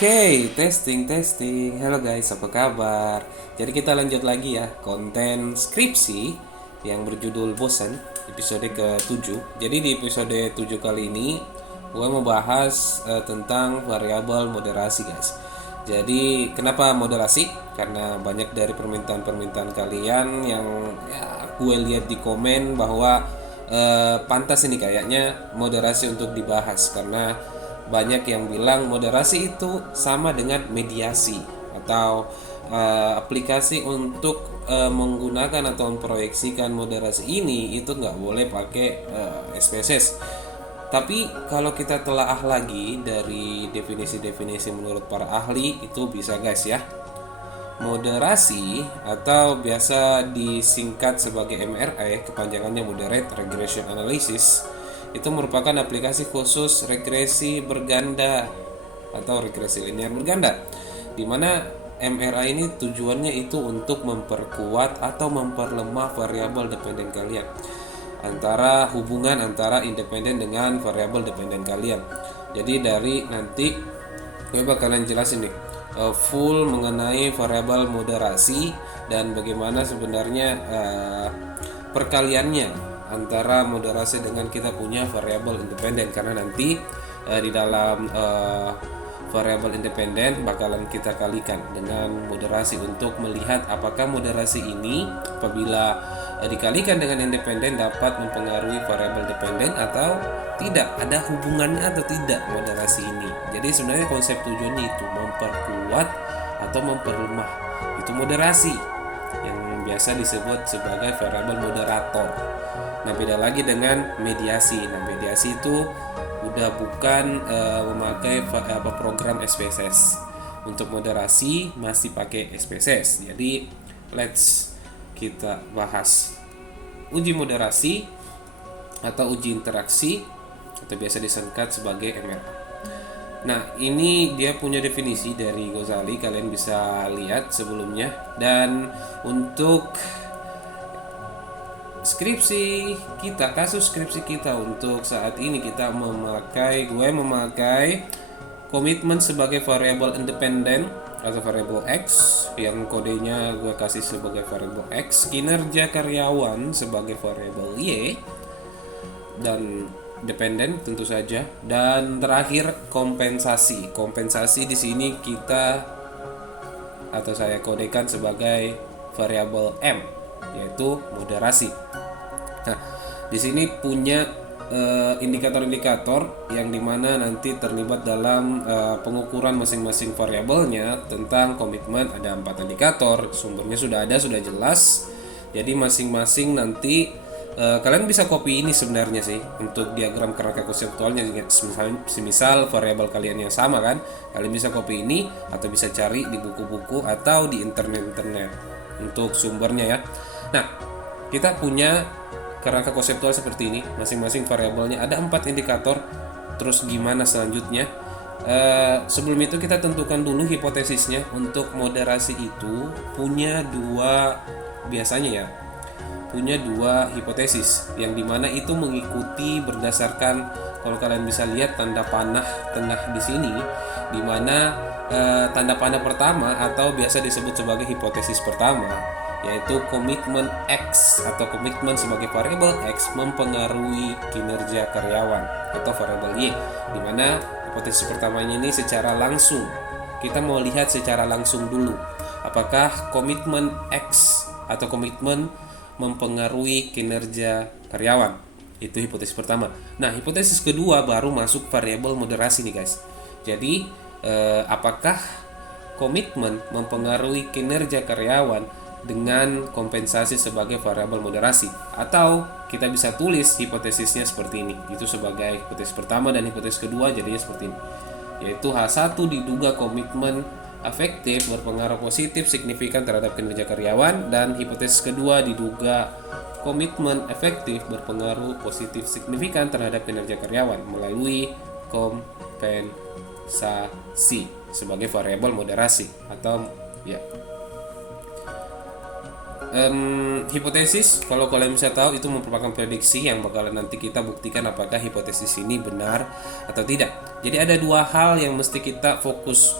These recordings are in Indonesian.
Oke, testing. Halo guys, apa kabar? Jadi kita lanjut lagi ya, konten skripsi yang berjudul Bosan, episode ke-7. Jadi di episode 7 kali ini, gue mau bahas tentang variabel moderasi guys. Jadi kenapa moderasi? Karena banyak dari permintaan-permintaan kalian yang ya, gue lihat di komen bahwa pantas ini kayaknya moderasi untuk dibahas karena banyak yang bilang moderasi itu sama dengan mediasi atau aplikasi untuk menggunakan atau memproyeksikan moderasi ini itu nggak boleh pakai SPSS. Tapi kalau kita telaah lagi dari definisi-definisi menurut para ahli itu bisa guys ya. Moderasi atau biasa disingkat sebagai MRA, kepanjangannya Moderate Regression Analysis, itu merupakan aplikasi khusus regresi berganda atau regresi linear berganda, di mana MRA ini tujuannya itu untuk memperkuat atau memperlemah variabel dependen kalian, antara hubungan antara independen dengan variabel dependen kalian. Jadi dari nanti gue bakalan jelasin nih full mengenai variabel moderasi dan bagaimana sebenarnya perkaliannya antara moderasi dengan kita punya variabel independen, karena nanti di dalam variabel independen bakalan kita kalikan dengan moderasi untuk melihat apakah moderasi ini apabila dikalikan dengan independen dapat mempengaruhi variabel dependen atau tidak, ada hubungannya atau tidak moderasi ini. Jadi sebenarnya konsep tujuannya itu memperkuat atau memperlemah itu moderasi yang biasa disebut sebagai variabel moderator. Nah, beda lagi dengan mediasi. Nah, mediasi itu udah bukan memakai program SPSS. Untuk moderasi masih pakai SPSS. Jadi, let's kita bahas uji moderasi atau uji interaksi atau biasa disingkat sebagai MRA. Nah, ini dia punya definisi dari Ghazali, kalian bisa lihat sebelumnya. Dan untuk skripsi kita, kasus skripsi kita untuk saat ini gue memakai komitmen sebagai variabel independen atau variabel X yang kodenya gue kasih sebagai variabel X, kinerja karyawan sebagai variabel Y, dan dependen tentu saja, dan terakhir kompensasi. Kompensasi di sini kita atau saya kodekan sebagai variabel M, yaitu moderasi. Nah, di sini punya indikator-indikator yang dimana nanti terlibat dalam pengukuran masing-masing variabelnya. Tentang komitmen ada 4 indikator, sumbernya sudah ada, sudah jelas. Jadi masing-masing nanti kalian bisa copy ini sebenarnya sih untuk diagram kerangka konseptualnya. Semisal variabel kalian yang sama kan, kalian bisa copy ini atau bisa cari di buku-buku atau di internet untuk sumbernya ya. Nah, kita punya kerangka konseptual seperti ini, masing-masing variabelnya ada 4 indikator. Terus gimana selanjutnya? Sebelum itu kita tentukan dulu hipotesisnya. Untuk moderasi itu punya punya dua hipotesis, yang dimana itu mengikuti berdasarkan, kalau kalian bisa lihat tanda panah tengah di sini, dimana tanda panah pertama atau biasa disebut sebagai hipotesis pertama, yaitu komitmen X atau komitmen sebagai variabel X mempengaruhi kinerja karyawan atau variabel Y, dimana hipotesis pertamanya ini secara langsung kita mau lihat secara langsung dulu apakah komitmen X atau komitmen mempengaruhi kinerja karyawan. Itu hipotesis pertama. Nah, hipotesis kedua baru masuk variabel moderasi nih guys. Jadi apakah komitmen mempengaruhi kinerja karyawan dengan kompensasi sebagai variabel moderasi, atau kita bisa tulis hipotesisnya seperti ini, itu sebagai hipotesis pertama, dan hipotesis kedua jadinya seperti ini, yaitu H1 diduga komitmen efektif berpengaruh positif signifikan terhadap kinerja karyawan, dan hipotesis kedua diduga komitmen efektif berpengaruh positif signifikan terhadap kinerja karyawan melalui kompensasi sebagai variabel moderasi atau ya. Hipotesis, kalau kalian bisa tahu, itu merupakan prediksi yang bakalan nanti kita buktikan apakah hipotesis ini benar atau tidak. Jadi ada 2 hal yang mesti kita fokus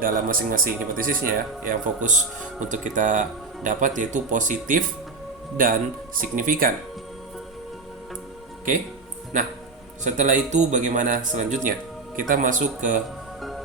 dalam masing-masing hipotesisnya ya, yang fokus untuk kita dapat yaitu positif dan signifikan. Oke. Nah, setelah itu bagaimana selanjutnya? Kita masuk ke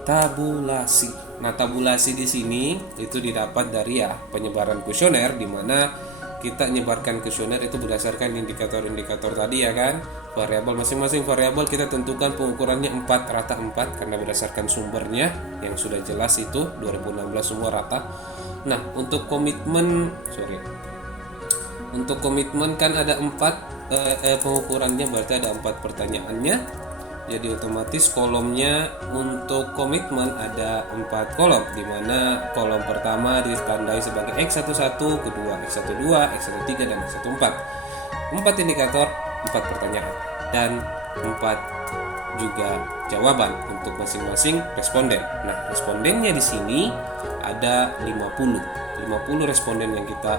tabulasi. Nah, tabulasi di sini itu didapat dari ya penyebaran kuesioner, di mana kita menyebarkan kuesioner itu berdasarkan indikator-indikator tadi ya kan. Variabel, masing-masing variabel kita tentukan pengukurannya 4 rata 4 karena berdasarkan sumbernya yang sudah jelas itu 2016 semua rata. Nah, untuk komitmen kan ada 4 pengukurannya, berarti ada 4 pertanyaannya. Jadi otomatis kolomnya untuk komitmen ada 4 kolom, di mana kolom pertama ditandai sebagai X11, kedua X12, X13 dan X14. 4 indikator, 4 pertanyaan dan 4 juga jawaban untuk masing-masing responden. Nah, respondennya di sini ada 50 responden yang kita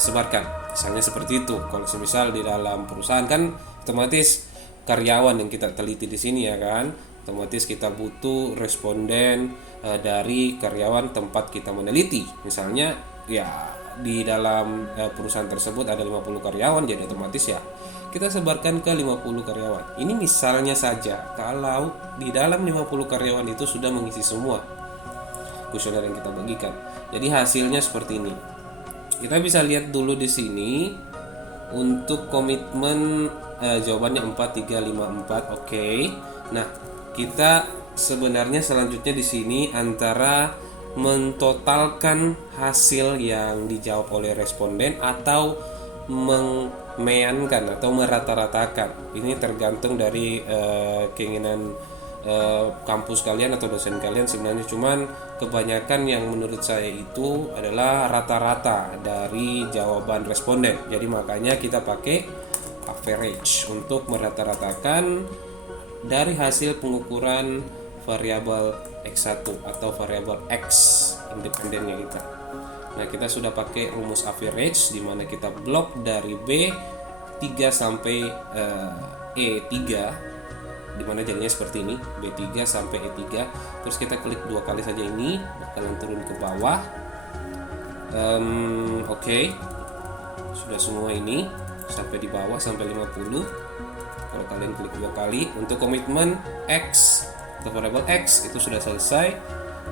sebarkan. Misalnya seperti itu. Kalau semisal di dalam perusahaan kan otomatis karyawan yang kita teliti di sini ya kan, otomatis kita butuh responden dari karyawan tempat kita meneliti. Misalnya ya di dalam perusahaan tersebut ada 50 karyawan, jadi otomatis ya kita sebarkan ke 50 karyawan. Ini misalnya saja kalau di dalam 50 karyawan itu sudah mengisi semua kuesioner yang kita bagikan. Jadi hasilnya seperti ini. Kita bisa lihat dulu di sini untuk komitmen jawabannya 4, 3, 5, 4. Oke. Nah, kita sebenarnya selanjutnya di sini antara mentotalkan hasil yang dijawab oleh responden atau memeankan atau merata-ratakan. Ini tergantung dari keinginan kampus kalian atau dosen kalian sebenarnya, cuman kebanyakan yang menurut saya itu adalah rata-rata dari jawaban responden. Jadi makanya kita pakai average untuk merata-ratakan dari hasil pengukuran variabel X1 atau variabel X independennya kita. Nah, kita sudah pakai rumus average di mana kita blok dari B3 sampai E3, di mana jadinya seperti ini, B3 sampai E3. Terus kita klik 2 kali saja, ini bakalan turun ke bawah. Oke. Sudah semua ini sampai di bawah sampai 50. Kalau kalian klik 2 kali untuk komitmen X atau variabel X itu sudah selesai.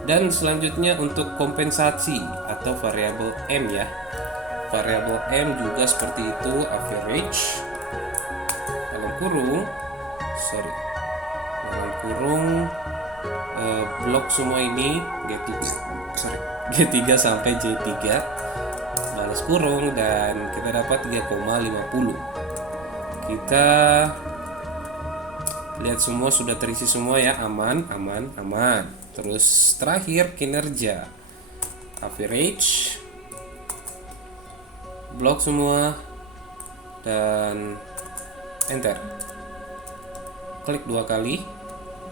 Dan selanjutnya untuk kompensasi atau variabel M ya. Variabel M juga seperti itu, average dalam kurung blok semua ini G3 sampai J3 balas kurung, dan kita dapat 3,50. Kita lihat semua sudah terisi semua ya, aman. Terus terakhir kinerja average, blok semua dan enter. Klik 2 kali,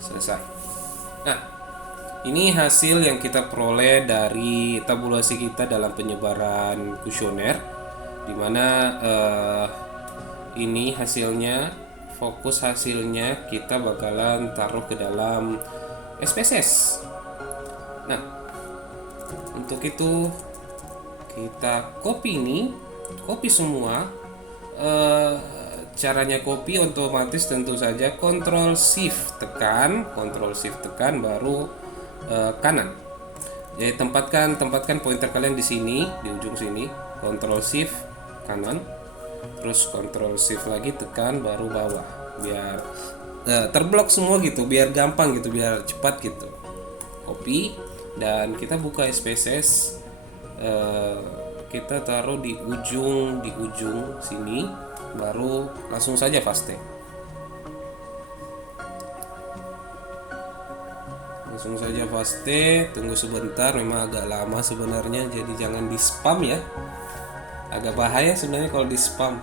selesai. Nah, ini hasil yang kita peroleh dari tabulasi kita dalam penyebaran kuesioner, dimana ini hasilnya, fokus hasilnya kita bakalan taruh ke dalam SPSS. Nah, untuk itu kita copy semua. Caranya copy otomatis tentu saja Ctrl Shift tekan baru kanan. Jadi tempatkan pointer kalian di sini, di ujung sini, Ctrl Shift kanan, terus Ctrl Shift lagi tekan baru bawah, biar terblok semua gitu, biar gampang gitu, biar cepat gitu. Copy dan kita buka SPSS, kita taruh di ujung sini, baru langsung saja paste. Tunggu sebentar, memang agak lama sebenarnya, jadi jangan di spam ya, agak bahaya sebenarnya kalau di spam,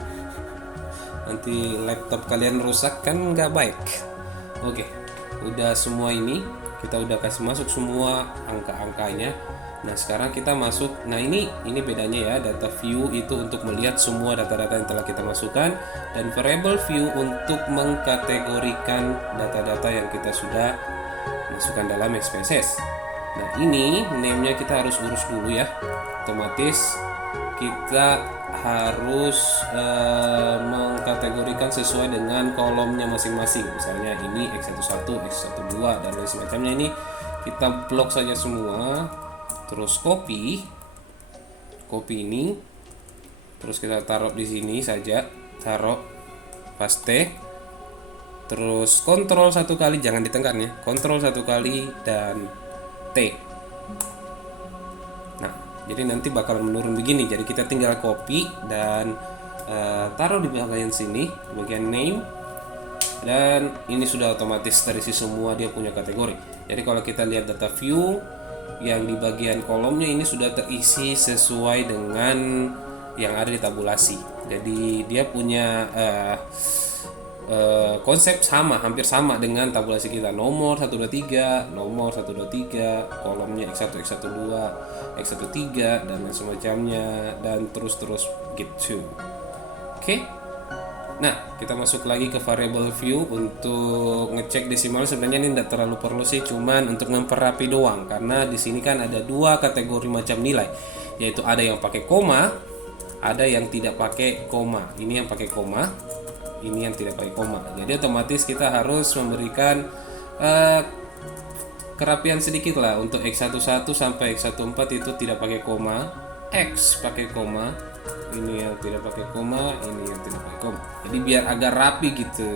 nanti laptop kalian rusak kan nggak baik. Oke, udah semua ini kita udah kasih masuk semua angka-angkanya. Nah, sekarang kita masuk. Nah, ini bedanya ya, data view itu untuk melihat semua data-data yang telah kita masukkan, dan variable view untuk mengkategorikan data-data yang kita sudah masukkan dalam SPSS. Nah ini name-nya kita harus urus dulu ya. Otomatis kita harus mengkategorikan sesuai dengan kolomnya masing-masing. Misalnya ini X11, X12 dan lain semacamnya, ini kita blok saja semua. Terus copy ini, terus kita taruh di sini saja, taruh paste, terus kontrol satu kali, jangan ditekan ya, kontrol satu kali dan T. Nah jadi nanti bakal menurun begini. Jadi kita tinggal copy dan taruh di bagian sini, bagian name, dan ini sudah otomatis terisi semua, dia punya kategori. Jadi kalau kita lihat data view yang di bagian kolomnya ini sudah terisi sesuai dengan yang ada di tabulasi. Jadi dia punya konsep sama, hampir sama dengan tabulasi kita. Nomor 123, nomor 123, kolomnya X1, X12, X13 dan semacamnya, dan terus gitu. Oke. Nah, kita masuk lagi ke variable view untuk ngecek desimal. Sebenarnya ini tidak terlalu perlu sih, cuman untuk memperapi doang. Karena di sini kan ada dua kategori macam nilai, yaitu ada yang pakai koma, ada yang tidak pakai koma. Ini yang pakai koma, ini yang tidak pakai koma. Jadi otomatis kita harus memberikan kerapian sedikit lah. Untuk X11 sampai X14 itu tidak pakai koma, X pakai koma, ini yang tidak pakai koma, ini yang tidak pakai koma. Jadi biar agak rapi gitu.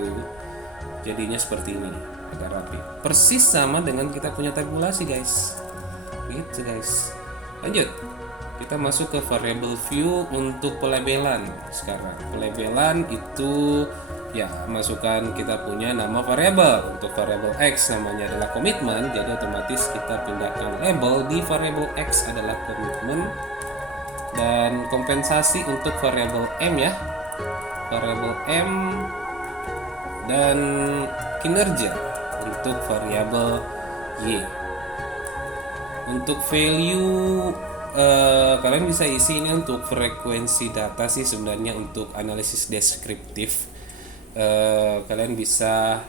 Jadinya seperti ini, agak rapi. Persis sama dengan kita punya tabulasi guys. Gitu guys. Lanjut. Kita masuk ke variable view untuk pelabelan. Sekarang pelabelan itu ya, masukkan kita punya nama variabel. Untuk variabel X namanya adalah komitmen, jadi otomatis kita pindahkan label di variabel X adalah komitmen. Dan kompensasi untuk variabel M ya, variabel M, dan kinerja untuk variabel Y. Untuk value kalian bisa isi ini untuk frekuensi data sih sebenarnya. Untuk analisis deskriptif kalian bisa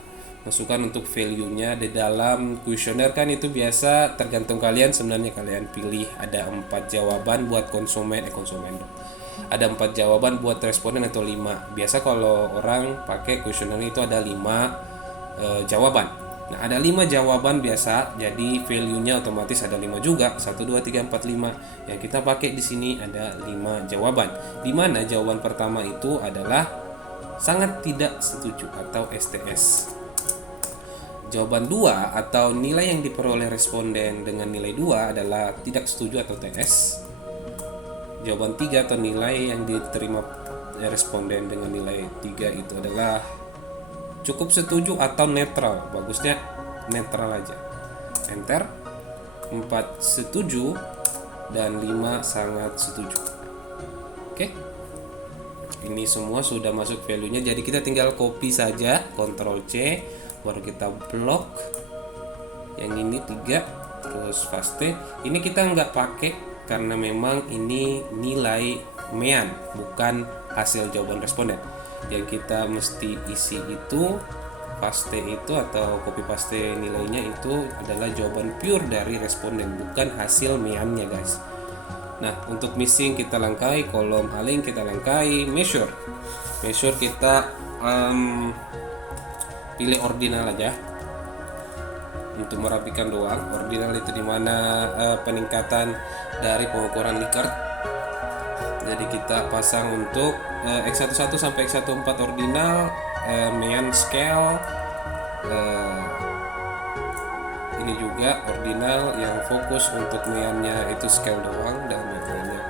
masukkan untuk value-nya di dalam kuesioner. Kan itu biasa tergantung kalian sebenarnya, kalian pilih ada 4 jawaban buat konsumen ada 4 jawaban buat responden atau 5. Biasa kalau orang pakai kuesioner itu ada 5 jawaban. Nah ada 5 jawaban biasa, jadi value-nya otomatis ada 5 juga, 1, 2, 3, 4, 5. Yang kita pakai di sini ada 5 jawaban, dimana jawaban pertama itu adalah sangat tidak setuju atau STS. Jawaban 2 atau nilai yang diperoleh responden dengan nilai 2 adalah tidak setuju atau TS. Jawaban 3 atau nilai yang diterima responden dengan nilai 3 itu adalah cukup setuju atau netral. Bagusnya netral aja. Enter. 4 setuju dan 5 sangat setuju. Oke. Ini semua sudah masuk value-nya, jadi kita tinggal copy saja, Ctrl C, baru kita blok yang ini 3, terus paste. Ini kita nggak pakai karena memang ini nilai mean, bukan hasil jawaban responden. Yang kita mesti isi itu paste itu atau copy paste nilainya itu adalah jawaban pure dari responden, bukan hasil meannya guys. Nah untuk missing kita langkai, kolom align kita langkai, measure kita pilih ordinal aja untuk merapikan doang. Ordinal itu dimana peningkatan dari pengukuran Likert. Jadi kita pasang untuk X11 sampai X14 ordinal, mean scale, ini juga ordinal yang fokus untuk meannya itu scale doang, dan yang lainnya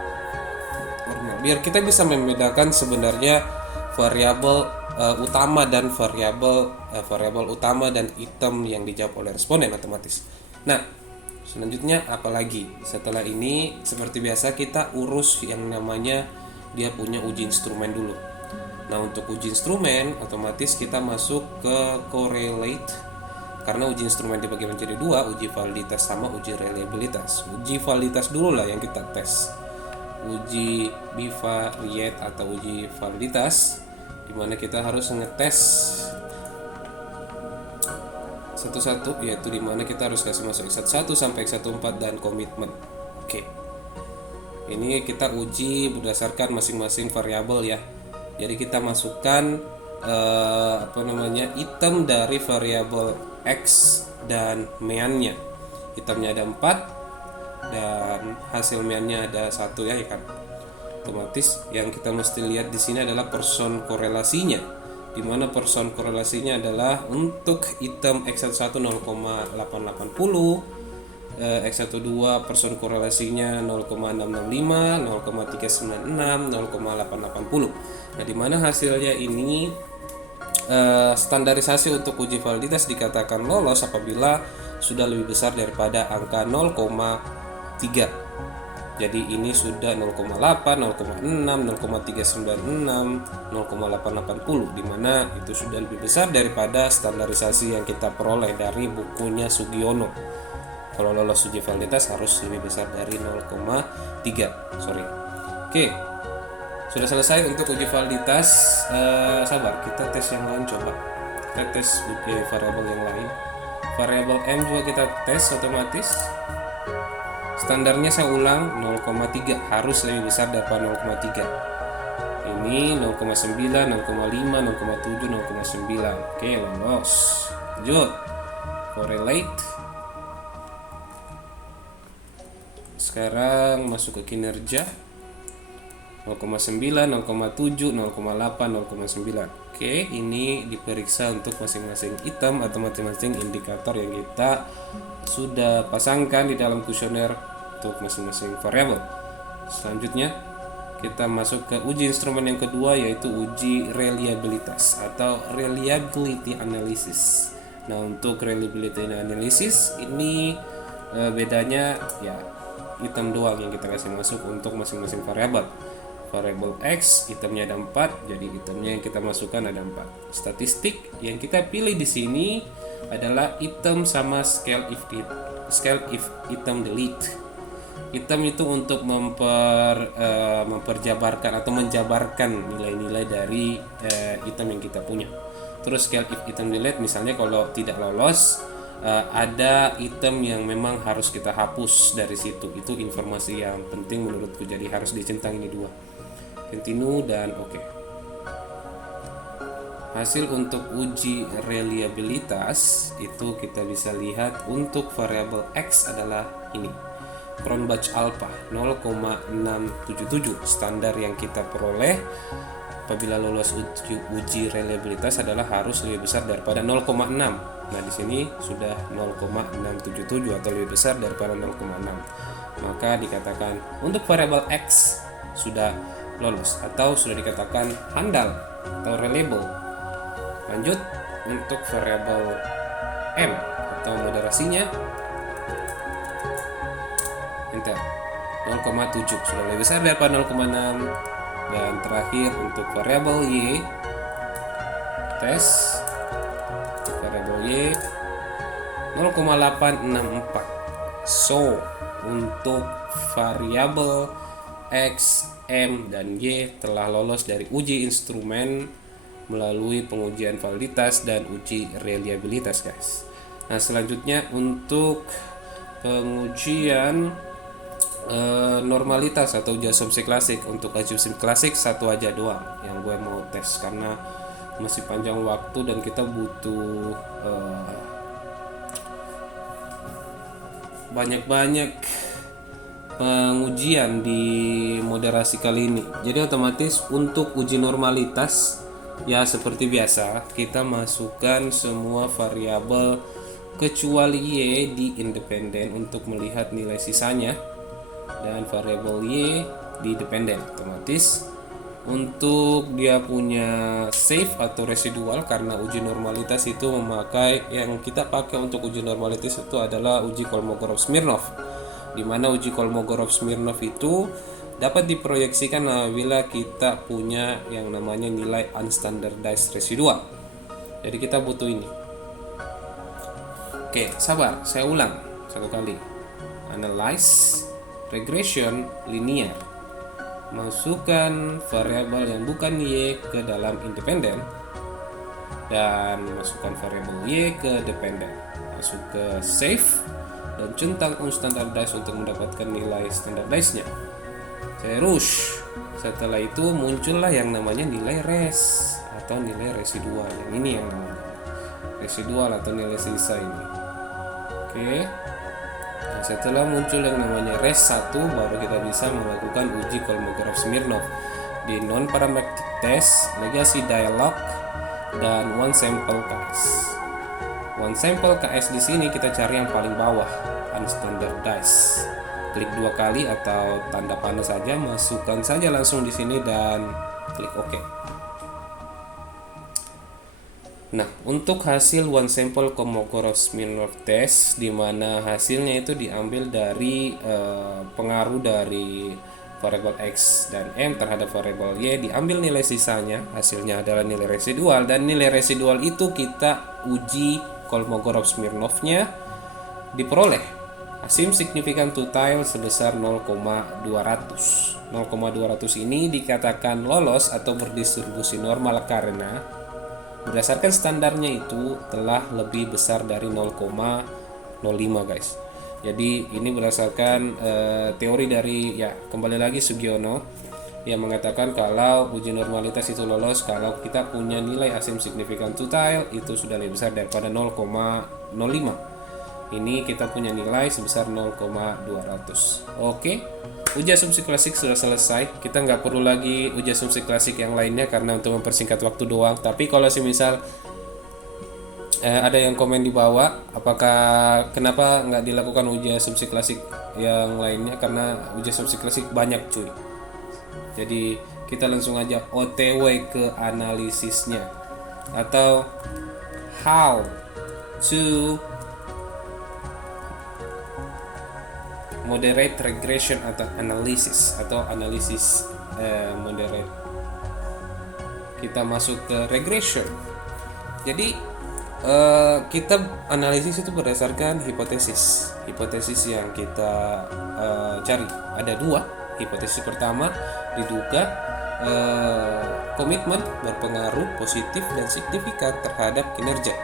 ordinal. Biar kita bisa membedakan sebenarnya variabel utama dan variabel utama dan item yang dijawab oleh responden otomatis. Nah, selanjutnya apalagi setelah ini, seperti biasa kita urus yang namanya dia punya uji instrumen dulu. Nah, untuk uji instrumen otomatis kita masuk ke correlate, karena uji instrumen dibagi menjadi 2, uji validitas sama uji reliabilitas. Uji validitas dulu lah yang kita tes. Uji bivariate atau uji validitas, dimana kita harus ngetes satu-satu, yaitu dimana kita harus kasih masuk X11 sampai X14 dan komitmen. Oke, ini kita uji berdasarkan masing-masing variabel ya. Jadi kita masukkan item dari variabel X dan meannya. Itemnya ada 4 dan hasil meannya ada 1 ya kan. Otomatis yang kita mesti lihat di sini adalah person korelasinya, di mana person korelasinya adalah untuk item X11 0,880, X12 person korelasinya 0,665, 0,396, 0,880. Nah, di mana hasilnya ini standarisasi untuk uji validitas dikatakan lolos apabila sudah lebih besar daripada angka 0,3. Jadi ini sudah 0,8, 0,6, 0,396, 0,880, di mana itu sudah lebih besar daripada standarisasi yang kita peroleh dari bukunya Sugiono. Kalau lolos uji validitas harus lebih besar dari 0,3. Oke, sudah selesai untuk uji validitas. Sabar, kita tes yang lain coba. Kita tes uji variabel yang lain. Variabel M juga kita tes otomatis. Standarnya saya ulang 0,3, harus lebih besar daripada 0,3. Ini 0,9, 0,5, 0,7, 0,9. Oke, lolos. Lanjut. Correlate. Sekarang masuk ke kinerja. 0,9, 0,7, 0,8, 0,9. Oke, ini diperiksa untuk masing-masing item atau masing-masing indikator yang kita sudah pasangkan di dalam kuesioner untuk masing-masing variabel. Selanjutnya kita masuk ke uji instrumen yang kedua, yaitu uji reliabilitas atau reliability analysis. Nah, untuk reliability analysis ini bedanya ya item doang yang kita kasih masuk untuk masing-masing variabel. Variabel X itemnya ada 4, jadi itemnya yang kita masukkan ada 4. Statistik yang kita pilih di sini adalah item sama scale if item delete. Item itu untuk memperjabarkan atau menjabarkan nilai-nilai dari item yang kita punya. Terus scale if item delete, misalnya kalau tidak lolos ada item yang memang harus kita hapus dari situ. Itu informasi yang penting menurutku, jadi harus dicentang ini dua. Continue dan oke. Hasil untuk uji reliabilitas itu kita bisa lihat untuk variabel X adalah ini. Cronbach alpha 0,677. Standar yang kita peroleh apabila lolos uji reliabilitas adalah harus lebih besar daripada 0,6. Nah, di sini sudah 0,677 atau lebih besar daripada 0,6. Maka dikatakan untuk variabel X sudah lolos atau sudah dikatakan handal atau reliable. Lanjut untuk variabel M atau moderasinya, enter 0,7 sudah lebih besar daripada 0,6. Dan terakhir untuk variabel Y, tes variabel Y 0,864. So untuk variabel X, M, dan Y telah lolos dari uji instrumen melalui pengujian validitas dan uji reliabilitas, guys. Nah, selanjutnya untuk pengujian normalitas atau uji asumsi klasik. Untuk uji asumsi klasik satu aja doang yang gue mau tes karena masih panjang waktu dan kita butuh banyak-banyak pengujian di moderasi kali ini. Jadi otomatis untuk uji normalitas ya seperti biasa kita masukkan semua variabel kecuali Y di independen untuk melihat nilai sisanya, dan variabel Y di dependen. Otomatis untuk dia punya safe atau residual, karena uji normalitas itu memakai, yang kita pakai untuk uji normalitas itu adalah uji Kolmogorov-Smirnov, di mana uji Kolmogorov-Smirnov itu dapat diproyeksikan apabila kita punya yang namanya nilai unstandardized residual. Jadi kita butuh ini. Oke, sabar, saya ulang satu kali. Analyze regression linear. Masukkan variabel yang bukan Y ke dalam independen. dan masukkan variabel Y ke dependent, masuk ke save dan centang unstandardize untuk mendapatkan nilai standardize-nya. Terus setelah itu muncullah yang namanya nilai res atau nilai residual. Yang ini yang namanya residual atau nilai sisa ini. Oke. Nah, setelah muncul yang namanya res 1, baru kita bisa melakukan uji Kolmogorov-Smirnov di non parametric test, legacy dialog, dan one sample KS. One sample KS di sini kita cari yang paling bawah, unstandardized. Klik 2 kali atau tanda panah saja, masukkan saja langsung di sini dan klik OK. Nah, untuk hasil one sample Kolmogorov-Smirnov test, di mana hasilnya itu diambil dari pengaruh dari variabel X dan M terhadap variabel Y, diambil nilai sisanya, hasilnya adalah nilai residual, dan nilai residual itu kita uji Kolmogorov-Smirnovnya, diperoleh asim signifikan tutile sebesar 0,200. 0,200 ini dikatakan lolos atau berdistribusi normal karena berdasarkan standarnya itu telah lebih besar dari 0,05 guys. Jadi ini berdasarkan teori dari kembali lagi Sugiono yang mengatakan kalau uji normalitas itu lolos kalau kita punya nilai asim signifikan tutile itu sudah lebih besar daripada 0,05. Ini kita punya nilai sebesar 0,200. Oke, uji asumsi klasik sudah selesai. Kita nggak perlu lagi uji asumsi klasik yang lainnya karena untuk mempersingkat waktu doang. Tapi kalau misal ada yang komen di bawah, apakah kenapa nggak dilakukan uji asumsi klasik yang lainnya? Karena uji asumsi klasik banyak cuy. Jadi kita langsung aja OTW ke analisisnya atau how to moderate regression atau analisis moderate. Kita masuk ke regression. Jadi kita analisis itu berdasarkan hipotesis yang kita cari. Ada 2. Hipotesis pertama diduga komitmen berpengaruh positif dan signifikan terhadap kinerja.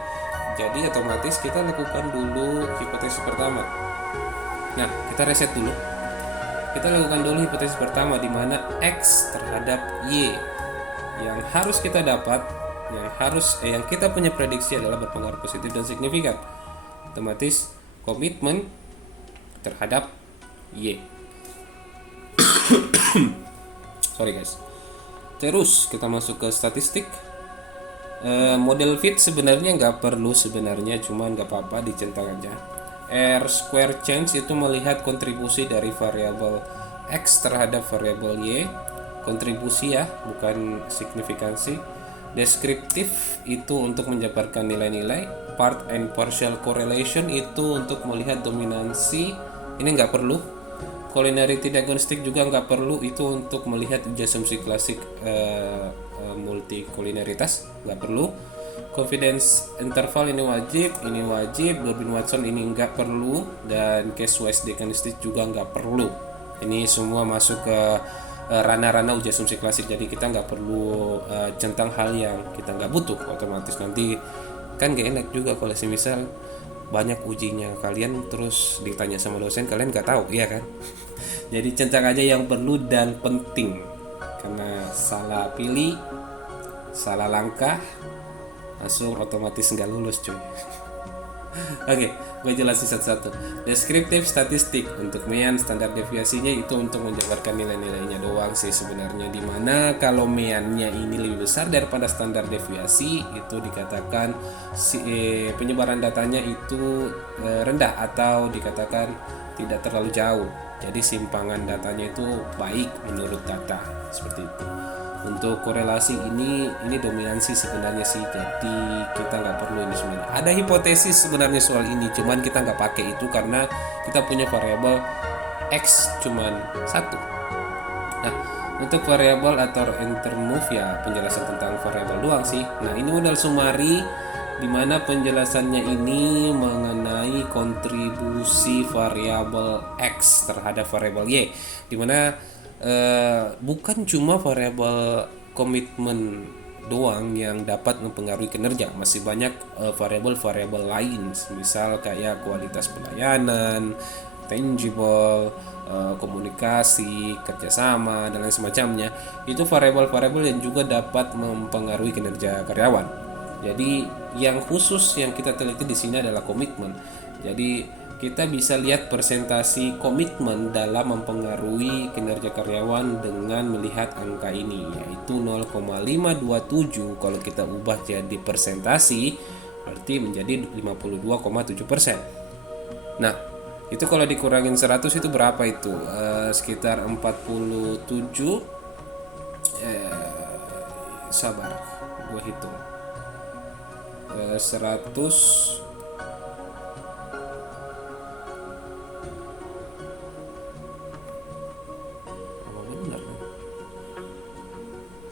Jadi otomatis kita lakukan dulu hipotesis pertama. Nah, kita reset dulu. Kita lakukan dulu hipotesis pertama di mana X terhadap Y yang harus kita dapat, yang kita punya prediksi adalah berpengaruh positif dan signifikan. Otomatis komitmen terhadap Y. Sorry guys. Terus kita masuk ke statistik. Model fit sebenarnya nggak perlu cuman nggak apa-apa dicentang aja. R square change itu melihat kontribusi dari variabel X terhadap variabel Y, kontribusi bukan signifikansi. Deskriptif itu untuk menjabarkan nilai-nilai. Part and partial correlation itu untuk melihat dominansi, ini nggak perlu. Collinearity diagnostic juga nggak perlu, itu untuk melihat uji asumsi klasik multicollinearitas, nggak perlu. Confidence interval ini wajib, Durbin Watson ini nggak perlu, dan case wise diagnostic juga nggak perlu. Ini semua masuk ke ranah-ranah uji asumsi klasik, jadi kita nggak perlu centang hal yang kita nggak butuh. Otomatis nanti kan gak enak juga kalau misal banyak ujinya kalian terus ditanya sama dosen kalian nggak tahu, iya kan? Jadi centang aja yang perlu dan penting, karena salah pilih, salah langkah langsung otomatis nggak lulus cuy. Oke, gue jelasin satu-satu. Deskriptif statistik untuk mean standar deviasinya itu untuk menjabarkan nilai-nilainya doang sih sebenarnya, dimana kalau meannya ini lebih besar daripada standar deviasi itu dikatakan penyebaran datanya itu rendah atau dikatakan tidak terlalu jauh. Jadi simpangan datanya itu baik menurut data, seperti itu. Untuk korelasi ini dominansi sebenarnya sih, jadi kita nggak perlu ini sebenarnya. Ada hipotesis sebenarnya soal ini, cuman kita nggak pakai itu karena kita punya variabel X cuman 1. Nah, untuk variabel atau intermove penjelasan tentang variabel doang sih. Nah, ini modal summary di mana penjelasannya ini mengenai kontribusi variabel X terhadap variabel Y, di mana bukan cuma variabel komitmen doang yang dapat mempengaruhi kinerja. Masih banyak variabel-variabel lain, misal kayak kualitas pelayanan, tangible, komunikasi, kerjasama, dan lain semacamnya. Itu variabel-variabel yang juga dapat mempengaruhi kinerja karyawan. Jadi yang khusus yang kita teliti di sini adalah komitmen. Jadi kita bisa lihat persentasi komitmen dalam mempengaruhi kinerja karyawan dengan melihat angka ini, yaitu 0,527. Kalau kita ubah jadi persentasi berarti menjadi 52,7%. Nah, itu kalau dikurangin 100 itu berapa itu? Sekitar 47. Sabar, gue hitung. 100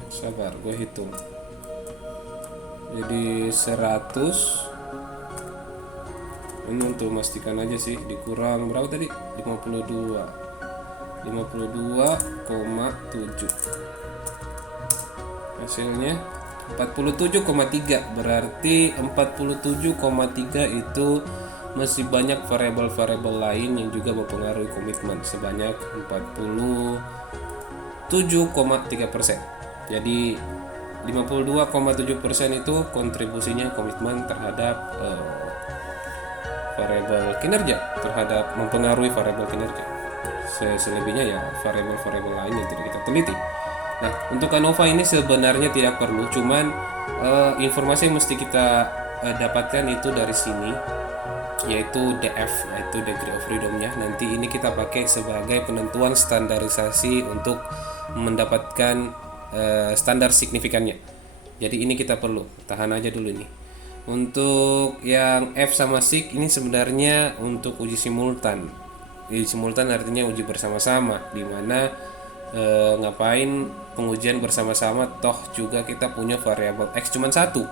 sabar, gue hitung. Jadi 100 ini untuk memastikan aja sih, dikurang berapa tadi? 52,7. Hasilnya 47,3. Berarti 47,3 itu masih banyak variabel-variabel lain yang juga mempengaruhi komitmen sebanyak 47,3%. Jadi 52,7% itu kontribusinya komitmen terhadap variabel kinerja, terhadap mempengaruhi variabel kinerja. Selebihnya ya variabel-variabel lain yang tidak kita teliti. Nah, untuk ANOVA ini sebenarnya tidak perlu, cuman informasi yang mesti kita dapatkan itu dari sini, yaitu DF, yaitu degree of freedom-nya. Nanti ini kita pakai sebagai penentuan standarisasi untuk mendapatkan standar signifikannya. Jadi ini kita perlu, tahan aja dulu nih. Untuk yang F sama SIG ini sebenarnya untuk uji simultan. Uji simultan artinya uji bersama-sama, dimana ngapain pengujian bersama-sama, toh juga kita punya variabel X cuma satu.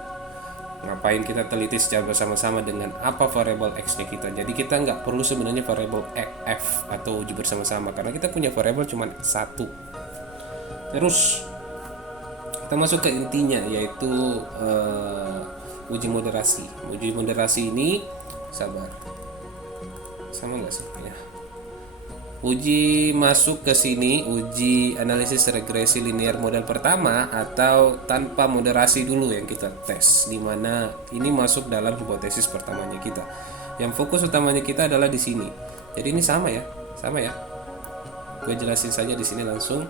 Ngapain kita teliti secara bersama-sama dengan apa variabel X-nya kita. Jadi kita nggak perlu sebenarnya variabel F atau uji bersama-sama, karena kita punya variabel cuma satu. Terus kita masuk ke intinya, yaitu uji moderasi. Uji moderasi ini sabar, sama nggak sih ya? Uji masuk ke sini, uji analisis regresi linear model pertama atau tanpa moderasi dulu yang kita tes, dimana ini masuk dalam hipotesis pertamanya kita. Yang fokus utamanya kita adalah di sini. Jadi ini sama ya. Gue jelasin saja di sini langsung.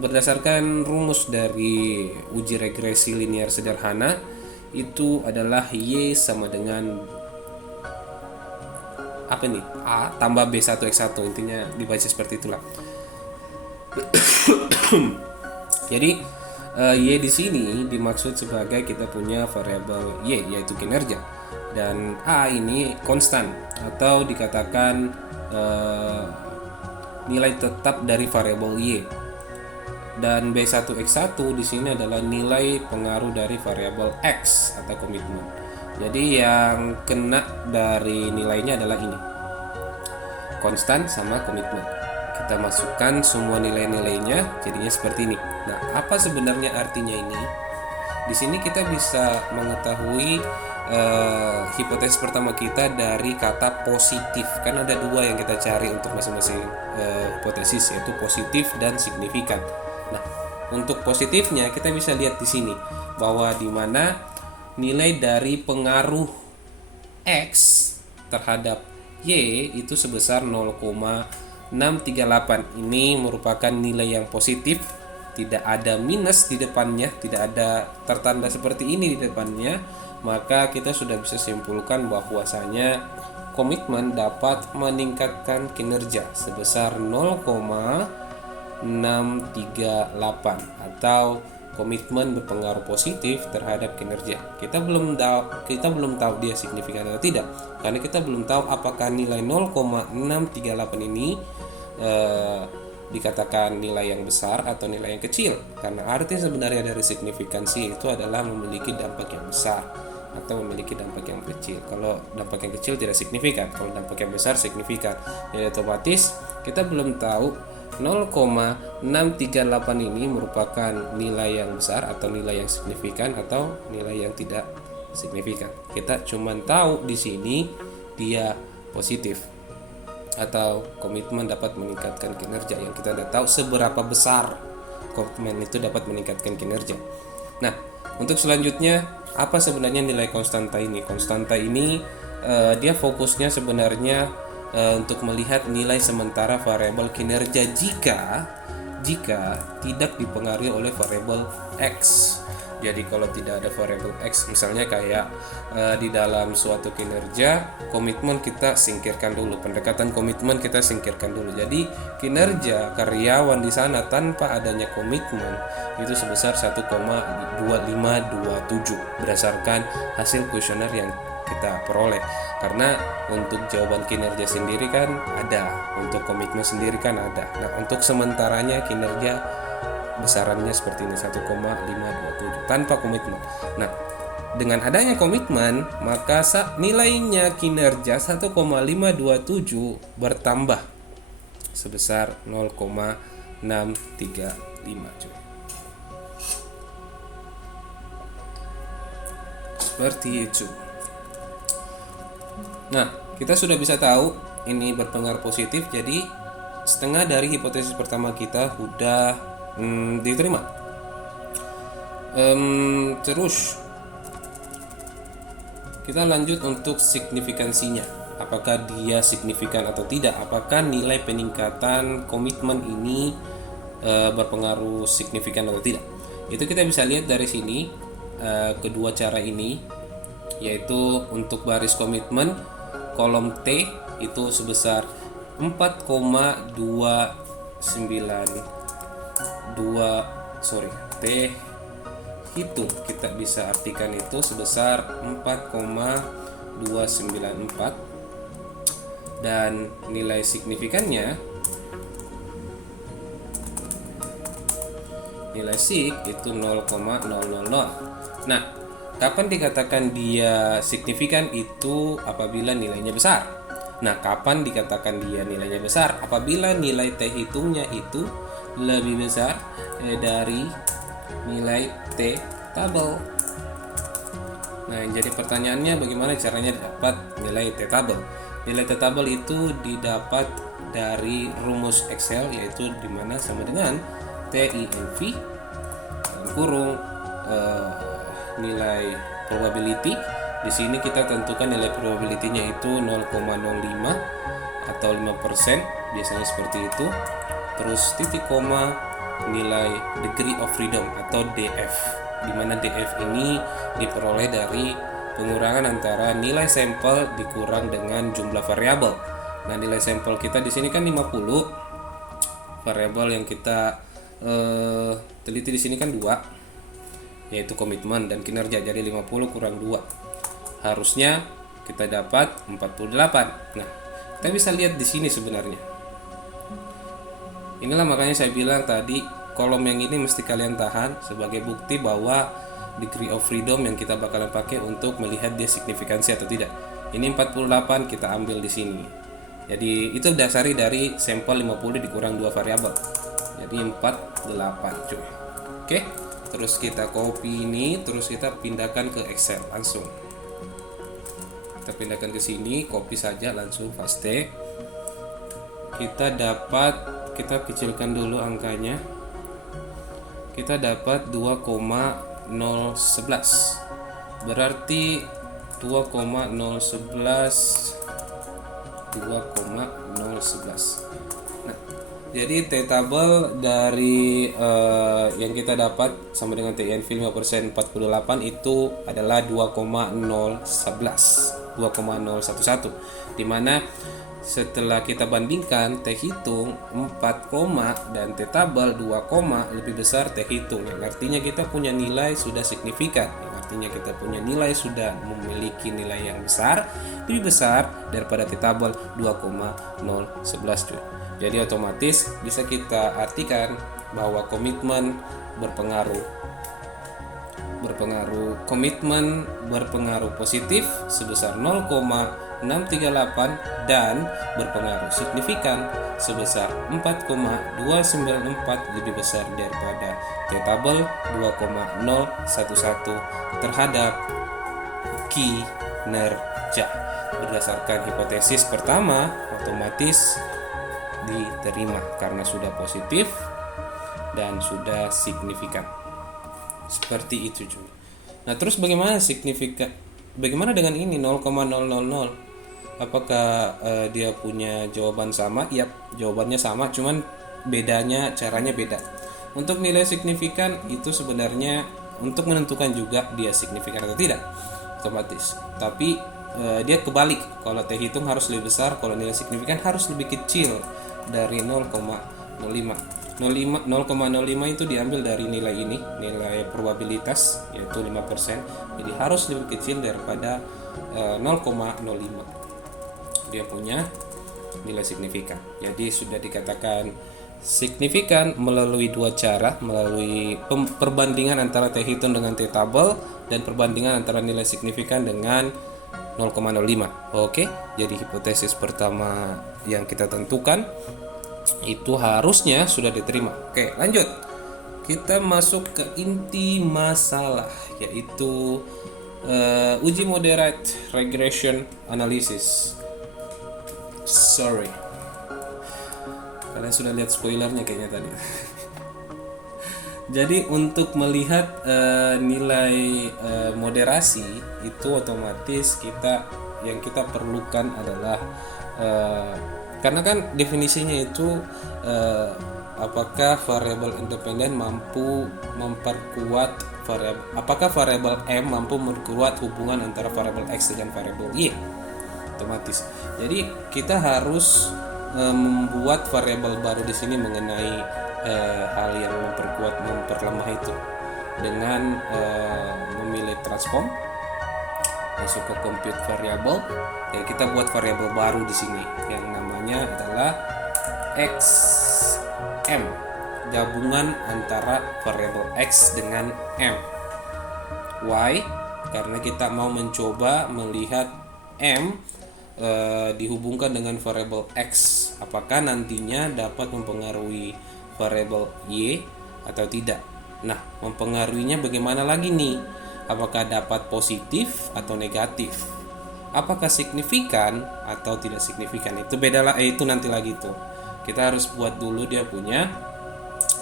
Berdasarkan rumus dari uji regresi linear sederhana, itu adalah Y sama dengan apa nih? A tambah B1X1, intinya dibaca seperti itulah. Jadi Y di sini dimaksud sebagai kita punya variabel Y, yaitu kinerja, dan A ini konstan atau dikatakan nilai tetap dari variabel Y, dan B1X1 di sini adalah nilai pengaruh dari variabel X atau komitmen. Jadi yang kena dari nilainya adalah ini, konstan sama komitmen. Kita masukkan semua nilai-nilainya, jadinya seperti ini. Nah, apa sebenarnya artinya ini? Di sini kita bisa mengetahui hipotesis pertama kita dari kata positif. Kan ada dua yang kita cari untuk masing-masing hipotesis, yaitu positif dan signifikan. Nah, untuk positifnya kita bisa lihat di sini bahwa di mana nilai dari pengaruh X terhadap Y itu sebesar 0,638. Ini merupakan nilai yang positif, tidak ada minus di depannya, tidak ada tertanda seperti ini di depannya, maka kita sudah bisa simpulkan bahwasanya komitmen dapat meningkatkan kinerja sebesar 0,638 atau komitmen berpengaruh positif terhadap kinerja. Kita belum tahu dia signifikan atau tidak, karena kita belum tahu apakah nilai 0,638 ini dikatakan nilai yang besar atau nilai yang kecil. Karena arti sebenarnya dari signifikansi itu adalah memiliki dampak yang besar atau memiliki dampak yang kecil. Kalau dampak yang kecil tidak signifikan, kalau dampak yang besar signifikan. Jadi otomatis kita belum tahu 0,638 ini merupakan nilai yang besar atau nilai yang signifikan atau nilai yang tidak signifikan. Kita cuma tahu di sini dia positif atau komitmen dapat meningkatkan kinerja, yang kita tidak tahu seberapa besar komitmen itu dapat meningkatkan kinerja. Nah, untuk selanjutnya apa sebenarnya nilai konstanta ini? Konstanta ini dia fokusnya sebenarnya untuk melihat nilai sementara variabel kinerja jika tidak dipengaruhi oleh variabel X. Jadi kalau tidak ada variabel X, misalnya kayak di dalam suatu kinerja, komitmen kita singkirkan dulu, pendekatan komitmen kita singkirkan dulu. Jadi kinerja karyawan di sana tanpa adanya komitmen itu sebesar 1,2527 berdasarkan hasil kuesioner yang kita peroleh. Karena untuk jawaban kinerja sendiri kan ada, untuk komitmen sendiri kan ada. Nah, untuk sementaranya kinerja besarannya seperti ini, 1,527 tanpa komitmen. Nah, dengan adanya komitmen maka nilainya kinerja 1,527 bertambah sebesar 0,635 cuy. Seperti itu. Nah, kita sudah bisa tahu ini berpengaruh positif, jadi setengah dari hipotesis pertama kita udah diterima. Terus kita lanjut untuk signifikansinya. Apakah dia signifikan atau tidak? Apakah nilai peningkatan komitmen ini berpengaruh signifikan atau tidak? Itu kita bisa lihat dari sini, kedua cara ini, yaitu untuk baris komitmen kolom T itu sebesar 4,292 T hitung kita bisa artikan itu sebesar 4,294, dan nilai signifikannya, nilai sig itu 0,000. Nah, kapan dikatakan dia signifikan? Itu apabila nilainya besar. Nah, kapan dikatakan dia nilainya besar? Apabila nilai T hitungnya itu lebih besar dari nilai T tabel. Nah, jadi pertanyaannya bagaimana caranya dapat nilai T tabel? Nilai T tabel itu didapat dari rumus Excel, yaitu dimana sama dengan TINV dalam kurung nilai probability. Di sini kita tentukan nilai probability-nya itu 0,05 atau 5%, biasanya seperti itu. Terus titik koma nilai degree of freedom atau DF, di mana DF ini diperoleh dari pengurangan antara nilai sampel dikurang dengan jumlah variabel. Nah, nilai sampel kita di sini kan 50. Variabel yang kita teliti di sini kan 2, yaitu komitmen dan kinerja. Jadi 50 kurang 2. Harusnya kita dapat 48. Nah, kita bisa lihat di sini sebenarnya. Inilah makanya saya bilang tadi, kolom yang ini mesti kalian tahan sebagai bukti bahwa degree of freedom yang kita bakalan pakai untuk melihat dia signifikansi atau tidak. Ini 48 kita ambil di sini. Jadi itu dasari dari sampel 50 dikurang 2 variabel. Jadi 48 cuy. Oke, terus kita copy ini, terus kita pindahkan ke Excel langsung. Kita pindahkan ke sini, copy saja langsung paste. Kita kecilkan dulu angkanya. Kita dapat 2,011. Berarti 2,011. Nah, jadi T tabel dari yang kita dapat sama dengan TINV 5% 48 itu adalah 2,011, dimana setelah kita bandingkan T hitung 4, dan T tabel 2, lebih besar T hitung, yang artinya kita punya nilai sudah signifikan, yang artinya kita punya nilai sudah memiliki nilai yang besar, lebih besar daripada T tabel 2,011 cuy. Jadi otomatis bisa kita artikan bahwa komitmen berpengaruh komitmen berpengaruh positif sebesar 0,638 638 dan berpengaruh signifikan sebesar 4,294 lebih besar daripada T-tabel 2,011 terhadap kinerja. Berdasarkan hipotesis pertama, otomatis diterima karena sudah positif dan sudah signifikan. Seperti itu juga. Nah, terus bagaimana signifikan? Bagaimana dengan ini 0,000? Apakah dia punya jawaban sama? Yap, jawabannya sama, cuman bedanya caranya beda. Untuk nilai signifikan itu sebenarnya untuk menentukan juga dia signifikan atau tidak, otomatis. Tapi dia kebalik. Kalau T hitung harus lebih besar, kalau nilai signifikan harus lebih kecil dari 0,05. 0,05 itu diambil dari nilai ini, nilai probabilitas yaitu 5%. Jadi harus lebih kecil daripada 0,05. Dia punya nilai signifikan. Jadi sudah dikatakan signifikan melalui dua cara, melalui perbandingan antara T hitung dengan T tabel dan perbandingan antara nilai signifikan dengan 0,05. Oke, jadi hipotesis pertama yang kita tentukan itu harusnya sudah diterima. Oke, lanjut. Kita masuk ke inti masalah, yaitu uji moderate regression analysis. Sorry, kalian sudah lihat spoilernya kayaknya tadi. Jadi untuk melihat nilai moderasi itu otomatis yang kita perlukan adalah karena kan definisinya itu apakah variabel independen mampu memperkuat apakah variabel M mampu memperkuat hubungan antara variabel X dengan variabel Y, otomatis. Jadi kita harus membuat variabel baru di sini mengenai hal yang memperlemah itu dengan memilih transform, masuk ke compute variable. Ya, kita buat variabel baru di sini yang namanya adalah XM, gabungan antara variabel X dengan M. Why? Karena kita mau mencoba melihat M dihubungkan dengan variabel X, apakah nantinya dapat mempengaruhi variabel Y atau tidak. Nah, mempengaruhinya bagaimana lagi nih? Apakah dapat positif atau negatif? Apakah signifikan atau tidak signifikan? Itu beda lah, itu nanti lagi tuh. Kita harus buat dulu dia punya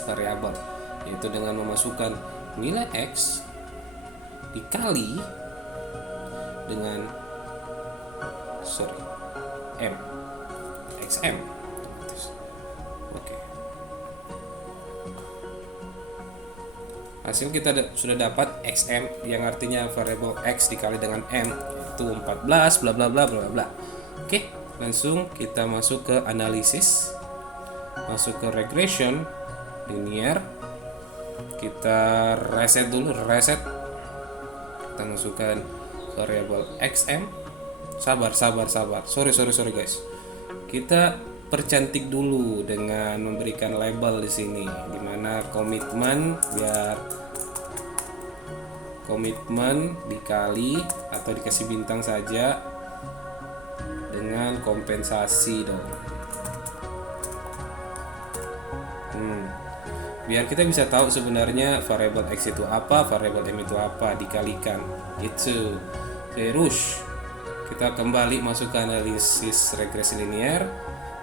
variabel, yaitu dengan memasukkan nilai X dikali dengan M, XM. Oke. Hasil kita sudah dapat XM, yang artinya variabel X dikali dengan M itu 14 bla bla bla bla bla. Oke, langsung kita masuk ke analisis. Masuk ke regression linear. Kita reset dulu, Kita masukkan variabel XM. Sabar. Sorry guys. Kita percantik dulu dengan memberikan label di sini, dimana komitmen dikali atau dikasih bintang saja dengan kompensasi dong. Biar kita bisa tahu sebenarnya variabel X itu apa, variabel M itu apa, dikalikan itu. Terus kita kembali masuk ke analisis regresi linear,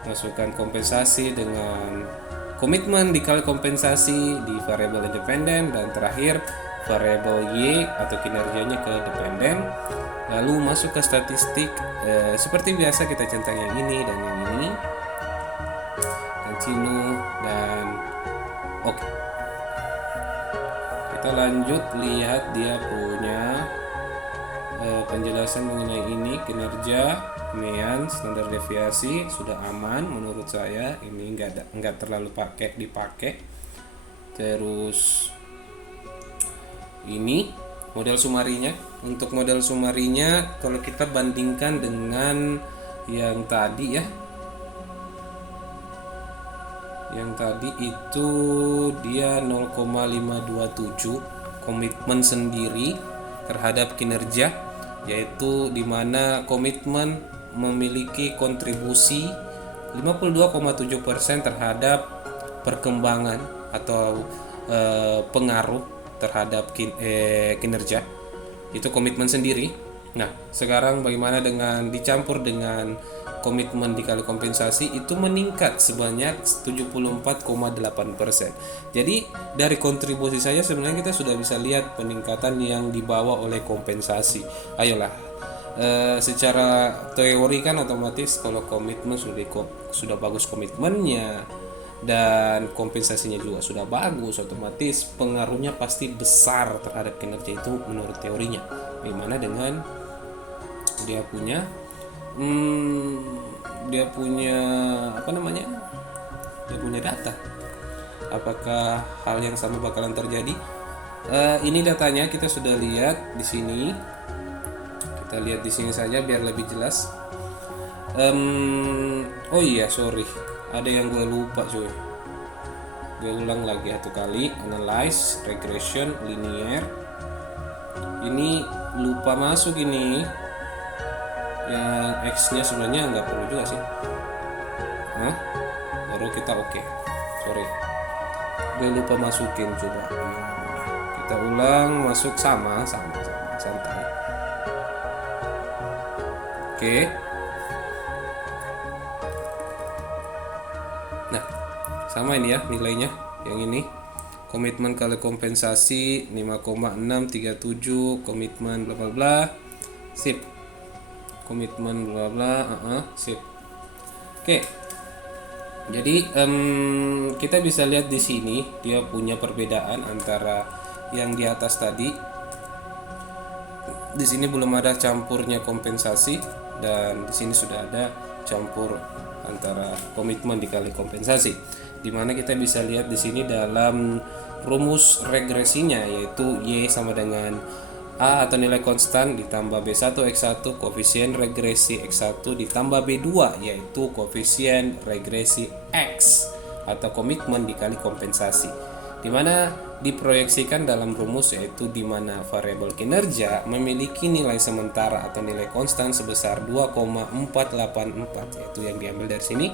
masukkan kompensasi dengan komitmen dikali kompensasi di variabel independen, dan terakhir variabel Y atau kinerjanya ke dependen. Lalu masuk ke statistik. Seperti biasa kita centang yang ini dan yang ini, continue, dan oke. Kita lanjut lihat dia punya penjelasan mengenai ini, kinerja, mean, standar deviasi sudah aman menurut saya. Ini nggak terlalu dipakai. Terus ini model sumarinya. Untuk model sumarinya kalau kita bandingkan dengan yang tadi ya, yang tadi itu dia 0,527 komitmen sendiri terhadap kinerja, yaitu dimana komitmen memiliki kontribusi 52,7% terhadap perkembangan atau pengaruh terhadap kinerja. Itu komitmen sendiri. Nah, sekarang bagaimana dengan dicampur dengan komitmen dikali kompensasi, itu meningkat sebanyak 74,8%. Jadi dari kontribusi saya sebenarnya kita sudah bisa lihat peningkatan yang dibawa oleh kompensasi. Ayolah, secara teori kan otomatis kalau komitmen sudah bagus komitmennya dan kompensasinya juga sudah bagus, otomatis pengaruhnya pasti besar terhadap kinerja itu menurut teorinya. Bagaimana dengan dia punya dia punya data, apakah hal yang sama bakalan terjadi? Ini datanya kita sudah lihat di sini. Kita lihat di sini saja biar lebih jelas. Oh iya, sorry, ada yang gue lupa cuy. Gue ulang lagi satu kali. Analyze, regression, linear. Ini lupa masuk ini. Yang X nya sebenarnya nggak perlu juga sih. Baru kita oke. Sorry, gue lupa masukin, coba kita ulang. Masuk sama santai. Oke. Nah, sama ini ya nilainya. Yang ini komitmen kali kompensasi 5,637, komitmen bla bla bla. Sip. Komitmen bla bla, sip. Oke. Jadi kita bisa lihat di sini dia punya perbedaan antara yang di atas tadi. Di sini belum ada campurnya kompensasi, dan di sini sudah ada campur antara komitmen dikali kompensasi. Dimana kita bisa lihat di sini dalam rumus regresinya, yaitu Y sama dengan A atau nilai konstan ditambah B1 X1 koefisien regresi X1 ditambah B2 yaitu koefisien regresi X atau komitmen dikali kompensasi, dimana diproyeksikan dalam rumus, yaitu dimana variabel kinerja memiliki nilai sementara atau nilai konstan sebesar 2,484, yaitu yang diambil dari sini,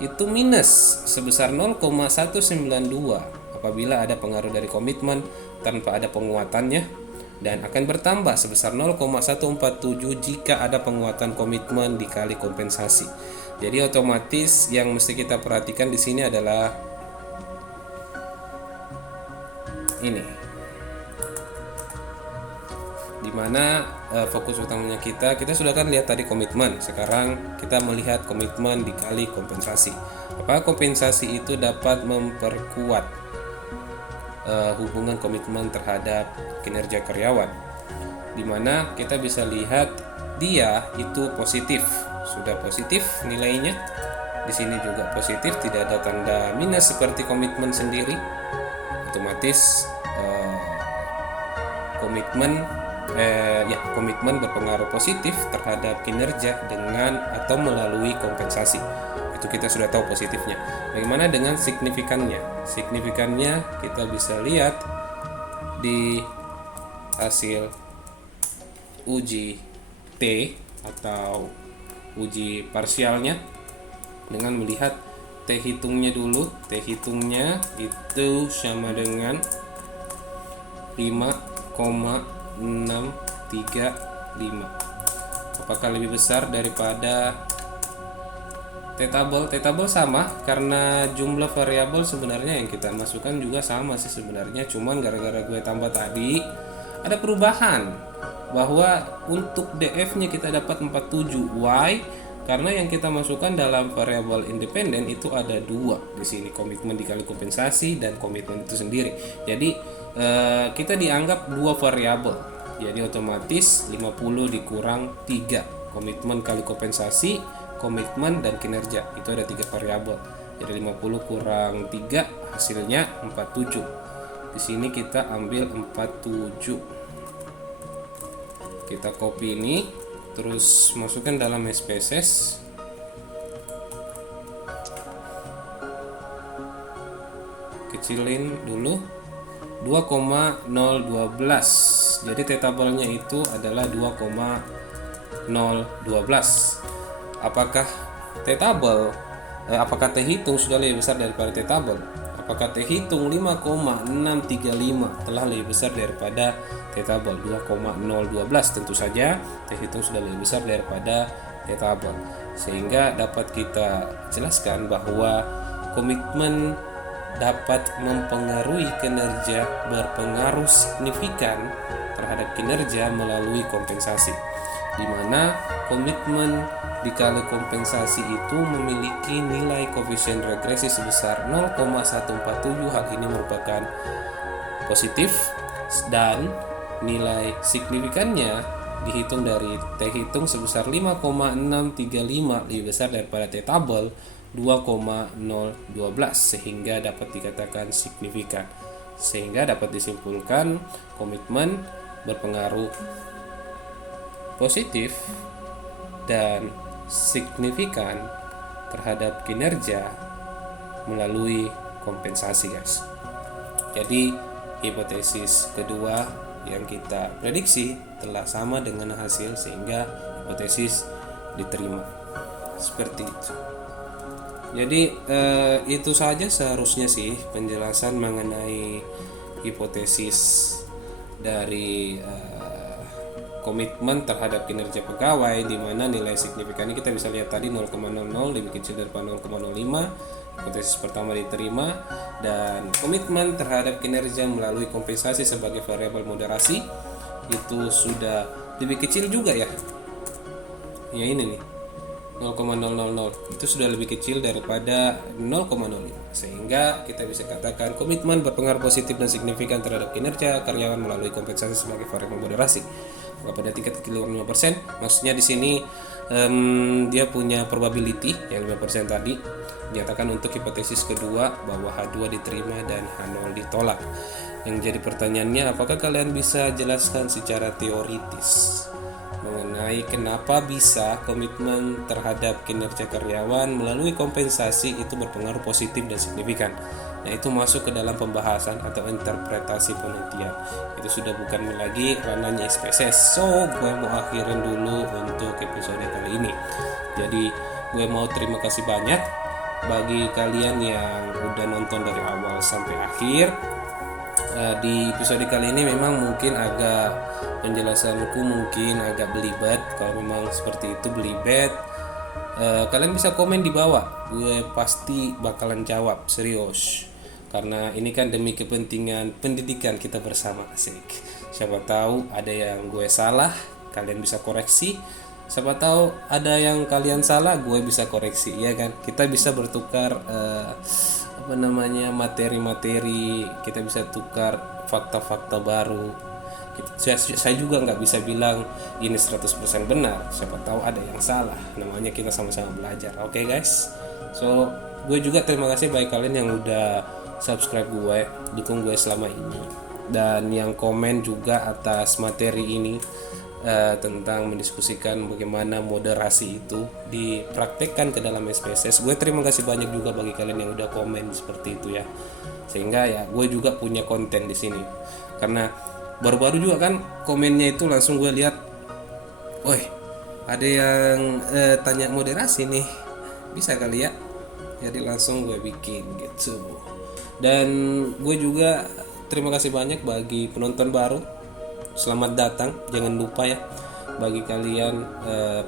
itu minus sebesar 0,192 apabila ada pengaruh dari komitmen tanpa ada penguatannya, dan akan bertambah sebesar 0,147 jika ada penguatan komitmen dikali kompensasi. Jadi otomatis yang mesti kita perhatikan di sini adalah ini, dimana fokus utamanya kita sudah kan lihat tadi komitmen. Sekarang kita melihat komitmen dikali kompensasi. Apakah kompensasi itu dapat memperkuat hubungan komitmen terhadap kinerja karyawan, dimana kita bisa lihat dia itu positif, sudah positif nilainya. Di sini juga positif, tidak ada tanda minus seperti komitmen sendiri. Otomatis komitmen berpengaruh positif terhadap kinerja dengan atau melalui kompensasi. Itu kita sudah tahu positifnya. Bagaimana dengan signifikannya? Signifikannya kita bisa lihat di hasil uji T atau uji parsialnya dengan melihat T hitungnya dulu. T hitungnya itu sama dengan 5,635. Apakah lebih besar daripada T-tabel? T-tabel sama, karena jumlah variabel sebenarnya yang kita masukkan juga sama sih sebenarnya, cuman gara-gara gue tambah tadi ada perubahan bahwa untuk DF-nya kita dapat 47. Why? Karena yang kita masukkan dalam variabel independen itu ada dua di sini, komitmen dikali kompensasi dan komitmen itu sendiri. Jadi kita dianggap dua variabel. Jadi otomatis 50 dikurang 3, komitmen kali kompensasi, komitmen dan kinerja, itu ada 3 variabel. Jadi 50 kurang 3 hasilnya 47. Di sini kita ambil 47. Kita copy ini, terus masukkan dalam SPSS. Kecilin dulu 2,012. Jadi T-tabelnya itu adalah 2,012. Apakah apakah T hitung sudah lebih besar daripada T tabel? Apakah T hitung 5,635 telah lebih besar daripada T tabel 2,012? Tentu saja T hitung sudah lebih besar daripada T tabel. Sehingga dapat kita jelaskan bahwa komitmen dapat mempengaruhi kinerja, berpengaruh signifikan terhadap kinerja melalui kompensasi, di mana komitmen dikali kompensasi itu memiliki nilai koefisien regresi sebesar 0,147. Hal ini merupakan positif dan nilai signifikannya dihitung dari T hitung sebesar 5,635 lebih besar daripada T tabel 2,012 sehingga dapat dikatakan signifikan. Sehingga dapat disimpulkan komitmen berpengaruh positif dan signifikan terhadap kinerja melalui kompensasi, guys. Jadi hipotesis kedua yang kita prediksi telah sama dengan hasil sehingga hipotesis diterima. Seperti itu. Jadi itu saja seharusnya sih penjelasan mengenai hipotesis dari komitmen terhadap kinerja pegawai, di mana nilai signifikannya kita bisa lihat tadi 0,00 lebih kecil daripada 0,05. Hipotesis pertama diterima, dan komitmen terhadap kinerja melalui kompensasi sebagai variabel moderasi itu sudah lebih kecil juga ya. Ya ini nih 0,000 itu sudah lebih kecil daripada 0,05 sehingga kita bisa katakan komitmen berpengaruh positif dan signifikan terhadap kinerja karyawan melalui kompensasi sebagai variabel moderasi. Pada tingkat 5%, maksudnya di sini dia punya probability yang 5% tadi dinyatakan untuk hipotesis kedua bahwa H2 diterima dan H0 ditolak. Yang jadi pertanyaannya, apakah kalian bisa jelaskan secara teoritis mengenai kenapa bisa komitmen terhadap kinerja karyawan melalui kompensasi itu berpengaruh positif dan signifikan? Nah, itu masuk ke dalam pembahasan atau interpretasi penelitian. Itu sudah bukan lagi ranahnya SPSS. So, gue mau akhirin dulu untuk episode kali ini. Jadi, gue mau terima kasih banyak bagi kalian yang udah nonton dari awal sampai akhir. Di episode kali ini memang mungkin agak penjelasanku mungkin agak belibet. Kalau memang seperti itu belibet, kalian bisa komen di bawah, gue pasti bakalan jawab serius, karena ini kan demi kepentingan pendidikan kita bersama, asik. Siapa tahu ada yang gue salah, kalian bisa koreksi. Siapa tahu ada yang kalian salah, gue bisa koreksi, ya kan? Kita bisa bertukar materi-materi, kita bisa tukar fakta-fakta baru. Saya juga nggak bisa bilang ini 100% benar, siapa tahu ada yang salah, namanya kita sama-sama belajar. Oke, guys, so gue juga terima kasih bagi kalian yang udah subscribe gue, dukung gue selama ini, dan yang komen juga atas materi ini tentang mendiskusikan bagaimana moderasi itu dipraktekkan ke dalam SPSS. Gue terima kasih banyak juga bagi kalian yang udah komen seperti itu ya, sehingga ya gue juga punya konten di sini. Karena baru-baru juga kan komennya itu langsung gue lihat, woi ada yang tanya moderasi nih, bisa kali ya, jadi langsung gue bikin gitu. Dan gue juga terima kasih banyak bagi penonton baru, selamat datang. Jangan lupa ya, bagi kalian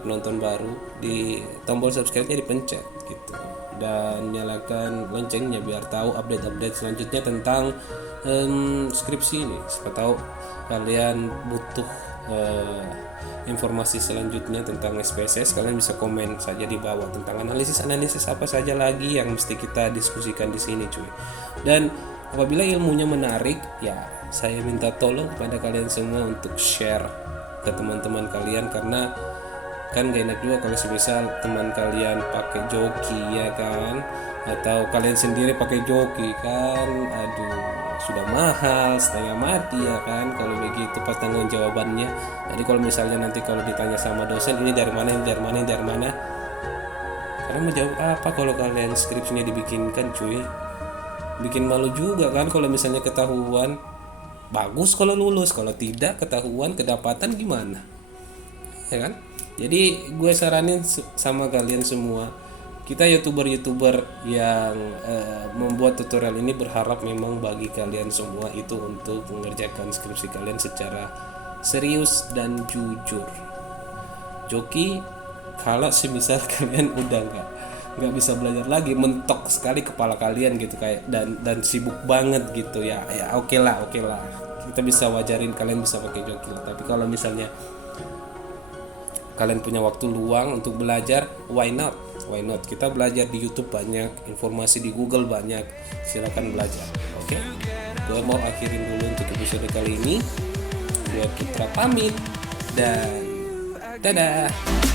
penonton baru, di tombol subscribe-nya dipencet gitu, dan nyalakan loncengnya biar tahu update-update selanjutnya tentang skripsi ini. Siapa tahu kalian butuh informasi selanjutnya tentang SPSS, kalian bisa komen saja di bawah tentang analisis apa saja lagi yang mesti kita diskusikan di sini, cuy. Dan apabila ilmunya menarik, ya saya minta tolong kepada kalian semua untuk share ke teman-teman kalian, karena kan gak enak juga kalau semisal teman kalian pakai joki, ya kan, atau kalian sendiri pakai joki kan, aduh sudah mahal setengah mati ya kan kalau begitu pertanggung jawabannya. Jadi kalau misalnya nanti kalau ditanya sama dosen ini dari mana, kalian mau jawab apa kalau kalian skripsinya dibikinkan, cuy? Bikin malu juga kan kalau misalnya ketahuan. Bagus kalau lulus, kalau tidak ketahuan kedapatan gimana? ya kan? Jadi gue saranin sama kalian semua, kita youtuber yang membuat tutorial ini berharap memang bagi kalian semua itu untuk mengerjakan skripsi kalian secara serius dan jujur. Joki, kalau semisal kalian udah nggak bisa belajar lagi, mentok sekali kepala kalian gitu kayak dan sibuk banget gitu ya, ya oke lah, kita bisa wajarin kalian bisa pakai joki lah. Tapi kalau misalnya kalian punya waktu luang untuk belajar, why not kita belajar di YouTube banyak, informasi di Google banyak, silakan belajar. Oke, gue mau akhirin dulu untuk episode kali ini. Gue Putra pamit dan dadah.